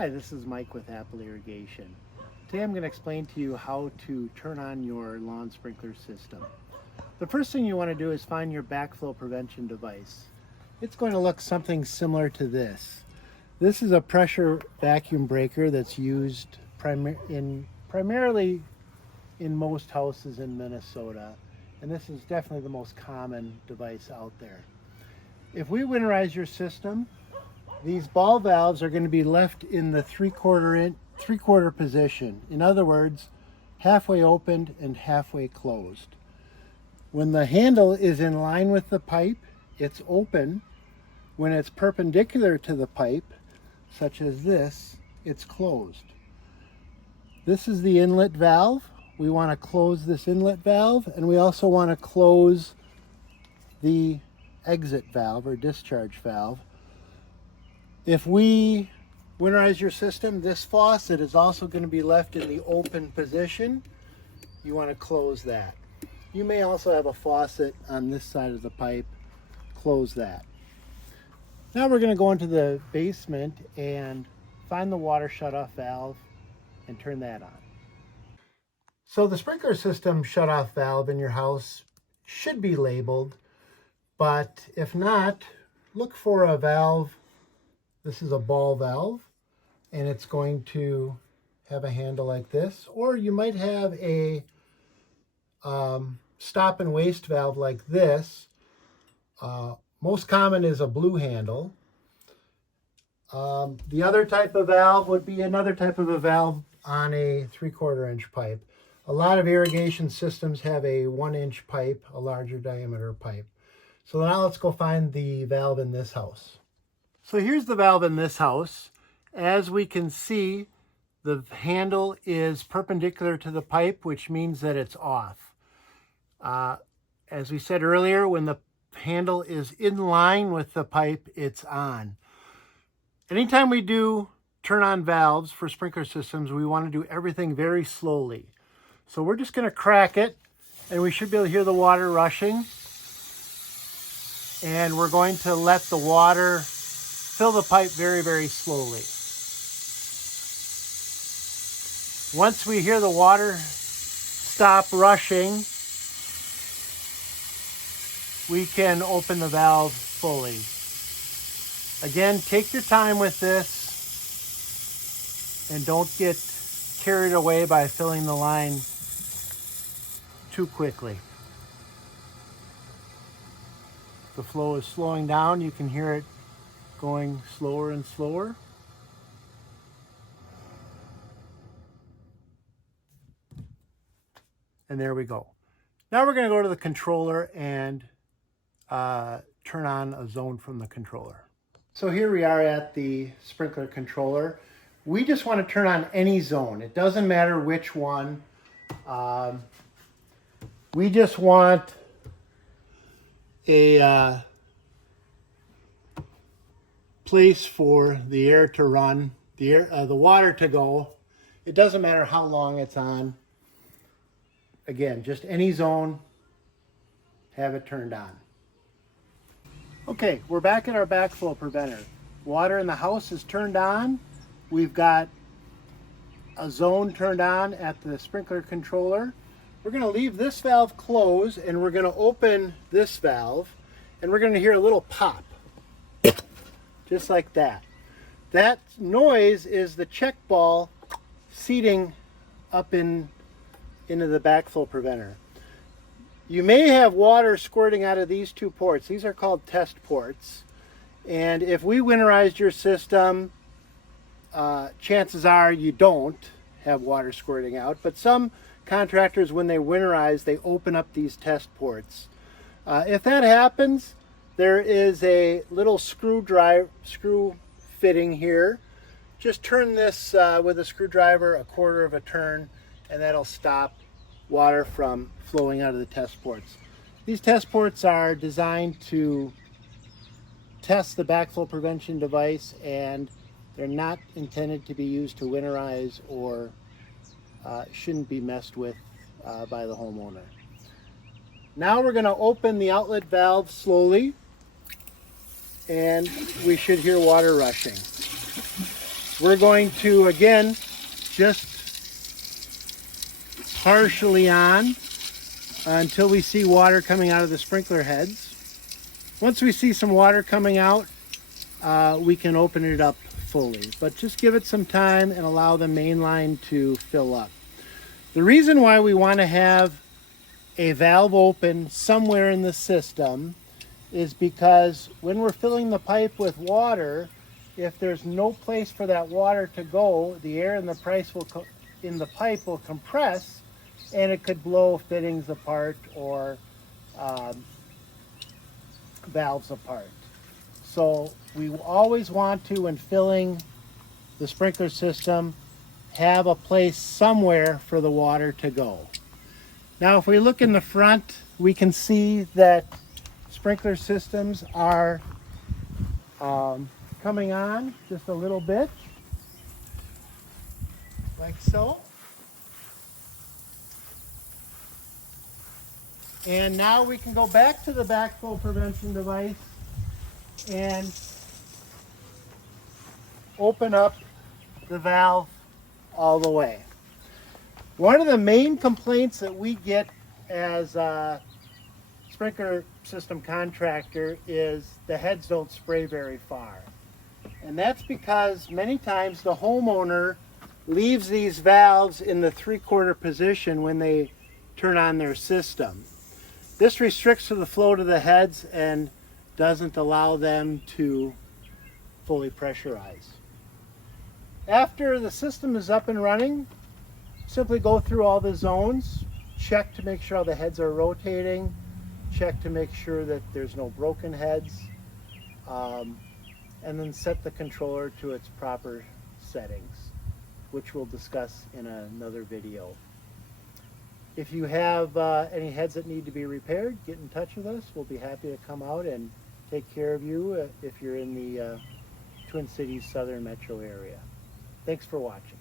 Hi, this is Mike with Apple Irrigation. Today I'm going to explain to you how to turn on your lawn sprinkler system. The first thing you want to do is find your backflow prevention device. It's going to look something similar to this. This is a pressure vacuum breaker that's used primarily in most houses in Minnesota, and this is definitely the most common device out there. If we winterize your system, these ball valves are going to be left in the three-quarter position. In other words, halfway opened and halfway closed. When the handle is in line with the pipe, it's open. When it's perpendicular to the pipe, such as this, it's closed. This is the inlet valve. We want to close this inlet valve, and we also want to close the exit valve or discharge valve. If we winterize your system, this faucet is also going to be left in the open position. You want to close that. You may also have a faucet on this side of the pipe. Close that. Now we're going to go into the basement and find the water shutoff valve and turn that on. So the sprinkler system shutoff valve in your house should be labeled, but if not, look for a valve. This is a ball valve, and it's going to have a handle like this, or you might have a stop and waste valve like this. Most common is a blue handle. The other type of valve would be another type of a valve on a 3/4 inch pipe. A lot of irrigation systems have a 1-inch pipe, a larger diameter pipe. So now let's go find the valve in this house. So here's the valve in this house. As we can see, the handle is perpendicular to the pipe, which means that it's off. As we said earlier, when the handle is in line with the pipe, it's on. Anytime we do turn on valves for sprinkler systems, we want to do everything very slowly. So we're just going to crack it, and we should be able to hear the water rushing. And we're going to let the water fill the pipe very, very slowly. Once we hear the water stop rushing, we can open the valve fully. Again, take your time with this and don't get carried away by filling the line too quickly. The flow is slowing down. You can hear it going slower and slower. And there we go. Now we're going to go to the controller and turn on a zone from the controller. So here we are at the sprinkler controller. We just want to turn on any zone. It doesn't matter which one. We just want a place for the air to run, the water to go. It doesn't matter how long it's on. Again, just any zone, have it turned on. Okay, we're back at our backflow preventer. Water in the house is turned on. We've got a zone turned on at the sprinkler controller. We're going to leave this valve closed, and we're going to open this valve, and we're going to hear a little pop. Just like that. That noise is the check ball seating up into the backflow preventer. You may have water squirting out of these two ports. These are called test ports. And if we winterized your system, chances are you don't have water squirting out. But some contractors, when they winterize, they open up these test ports. If that happens, there is a little screw fitting here. Just turn this with a screwdriver 1/4 of a turn, and that'll stop water from flowing out of the test ports. These test ports are designed to test the backflow prevention device, and they're not intended to be used to winterize or shouldn't be messed with by the homeowner. Now we're going to open the outlet valve slowly, and we should hear water rushing. we're going to, again, just partially on until we see water coming out of the sprinkler heads. Once we see some water coming out, we can open it up fully, but just give it some time and allow the main line to fill up. The reason why we want to have a valve open somewhere in the system is because when we're filling the pipe with water, if there's no place for that water to go, the air in the pipe will compress, and it could blow fittings apart or valves apart. So we always want to, when filling the sprinkler system, have a place somewhere for the water to go. Now if we look in the front, we can see that sprinkler systems are coming on just a little bit, like so. And now we can go back to the backflow prevention device and open up the valve all the way. One of the main complaints that we get as a sprinkler system contractor is the heads don't spray very far. And that's because many times the homeowner leaves these valves in the 3/4 position when they turn on their system. This restricts the flow to the heads and doesn't allow them to fully pressurize. After the system is up and running, simply go through all the zones, check to make sure all the heads are rotating, check to make sure that there's no broken heads, and then set the controller to its proper settings, which we'll discuss in another video. If you have any heads that need to be repaired, get in touch with us. We'll be happy to come out and take care of you if you're in the Twin Cities Southern Metro area. Thanks for watching.